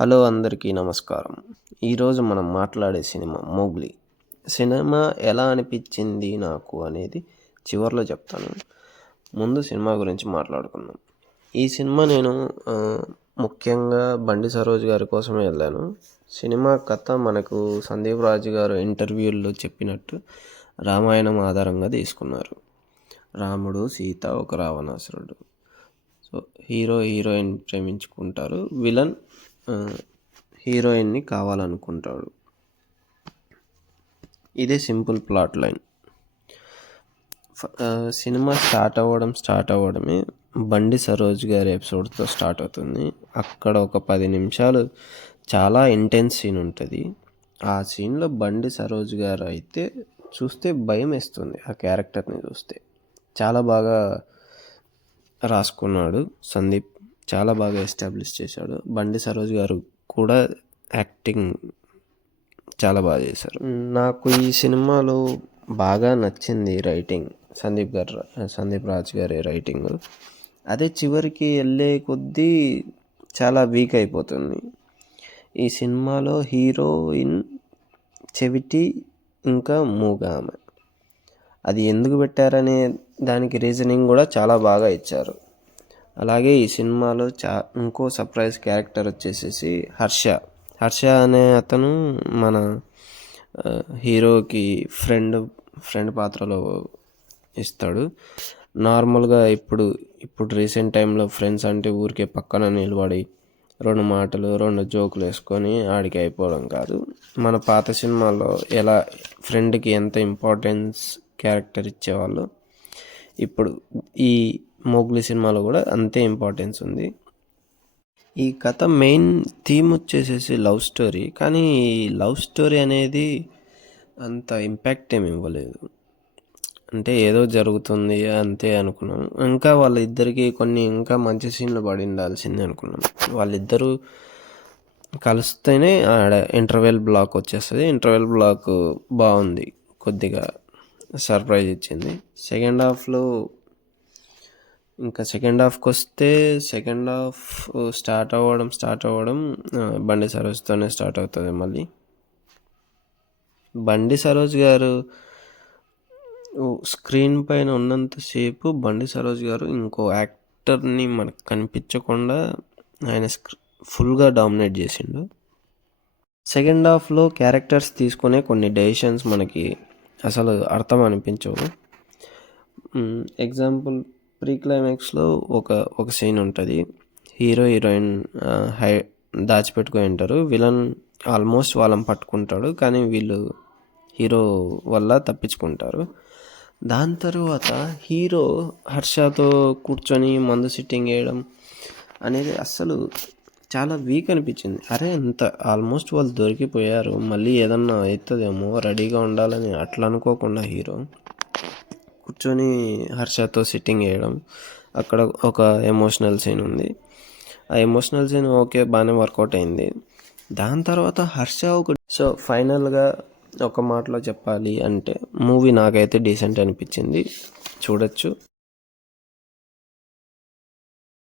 Hello అందరికీ నమస్కారం. ఈరోజు మనం మాట్లాడే సినిమా 'మోగ్లీ'. సినిమా ఎలా అనిపించింది నాకు అనేది చివర్లో చెప్తాను. ముందు సినిమా గురించి మాట్లాడుకుందాం. ఈ సినిమా నేను ముఖ్యంగా బండి సరోజ్ గారి కోసమే వెళ్ళాను. సినిమా కథ మనకు సందీప్ రాజు గారు ఇంటర్వ్యూల్లో చెప్పినట్టు రామాయణం ఆధారంగా తీసుకున్నారు. రాముడు, సీత ఒక రావణాసురుడు. So heroine ప్రేమించుకుంటారు. విలన్ హీరోయిన్ని కావాలనుకుంటాడు. ఇదే simple plot line. Cinema start అవ్వడమే బండి సరోజ్ గారి ఎపిసోడ్తో స్టార్ట్ అవుతుంది. అక్కడ ఒక 10 నిమిషాలు చాలా ఇంటెన్స్ సీన్ ఉంటుంది. ఆ సీన్లో బండి సరోజ్ గారు అయితే చూస్తే భయం వేస్తుంది. ఆ క్యారెక్టర్ని చూస్తే చాలా బాగా రాసుకున్నాడు సందీప్. చాలా బాగా ఎస్టాబ్లిష్ చేశాడు. బండి సరోజ్ గారు కూడా యాక్టింగ్ చాలా బాగా చేశారు. నాకు ఈ సినిమాలో బాగా నచ్చింది రైటింగ్, సందీప్ రాజ్ గారి రైటింగ్. అదే చివరికి వెళ్ళే కొద్దీ చాలా వీక్ అయిపోతుంది. ఈ సినిమాలో హీరోయిన్ చెవిటి ఇంకా మూగామె. అది ఎందుకు పెట్టారనే దానికి రీజనింగ్ కూడా చాలా బాగా ఇచ్చారు. అలాగే ఈ సినిమాలో ఇంకో సర్ప్రైజ్ క్యారెక్టర్ వచ్చేసేసి హర్ష అనే అతను మన హీరోకి ఫ్రెండ్ పాత్రలో ఇస్తాడు. నార్మల్గా ఇప్పుడు రీసెంట్ టైంలో ఫ్రెండ్స్ అంటే ఊరికే పక్కన నిలబడి 2 మాటలు 2 జోకులు వేసుకొని ఆడికి అయిపోవడం కాదు. మన పాత సినిమాల్లో ఎలా ఫ్రెండ్కి ఎంత ఇంపార్టెన్స్ క్యారెక్టర్ ఇచ్చేవాళ్ళు, ఇప్పుడు ఈ మోగ్లీ సినిమాలో కూడా అంతే ఇంపార్టెన్స్ ఉంది. ఈ కథ మెయిన్ థీమ్ వచ్చేసేసి లవ్ స్టోరీ. కానీ ఈ లవ్ స్టోరీ అనేది అంత ఇంపాక్ట్ ఏమి ఇవ్వలేదు. అంటే ఏదో జరుగుతుంది అంతే అనుకున్నాం. ఇంకా వాళ్ళిద్దరికి ఇంకా మంచి సీన్లు పడి ఉండాల్సిందే అనుకున్నాం. వాళ్ళిద్దరూ కలిస్తేనే ఆడ ఇంటర్వెల్ బ్లాక్ వచ్చేస్తుంది. ఇంటర్వెల్ బ్లాక్ బాగుంది, కొద్దిగా సర్ప్రైజ్ ఇచ్చింది. సెకండ్ హాఫ్కి వస్తే సెకండ్ హాఫ్ స్టార్ట్ అవ్వడం బండి సరోజ్తోనే స్టార్ట్ అవుతుంది. మళ్ళీ బండి సరోజ్ గారు స్క్రీన్ పైన ఉన్నంతసేపు బండి సరోజ్ గారు ఇంకో యాక్టర్ని మనకు కనిపించకుండా ఆయన ఫుల్గా డామినేట్ చేసిండు. సెకండ్ హాఫ్లో క్యారెక్టర్స్ తీసుకునే కొన్ని డెసిషన్స్ మనకి అసలు అర్థం అనిపించవు. ఎగ్జాంపుల్, ప్రీ క్లైమాక్స్లో ఒక సీన్ ఉంటుంది. హీరోయిన్ దాచిపెట్టుకొని ఉంటారు. విలన్ ఆల్మోస్ట్ వాళ్ళని పట్టుకుంటాడు, కానీ వీళ్ళు హీరో వల్ల తప్పించుకుంటారు. దాని తర్వాత హీరో హర్షతో కూర్చొని మందు సిట్టింగ్ వేయడం అనేది అస్సలు చాలా వీక్ అనిపించింది. అరే అంత ఆల్మోస్ట్ వాళ్ళు దొరికిపోయారు, మళ్ళీ ఏదన్నా అవుతుందేమో రెడీగా ఉండాలని అట్లా అనుకోకుండా హీరో కూర్చొని హర్షతో సిట్టింగ్ వేయడం. అక్కడ ఒక ఎమోషనల్ సీన్ ఉంది. ఆ ఎమోషనల్ సీన్ ఓకే బాగానే వర్కౌట్ అయింది. దాని తర్వాత హర్ష సో ఫైనల్గా ఒక మాటలో చెప్పాలి అంటే మూవీ నాకైతే డీసెంట్ అనిపించింది, చూడొచ్చు.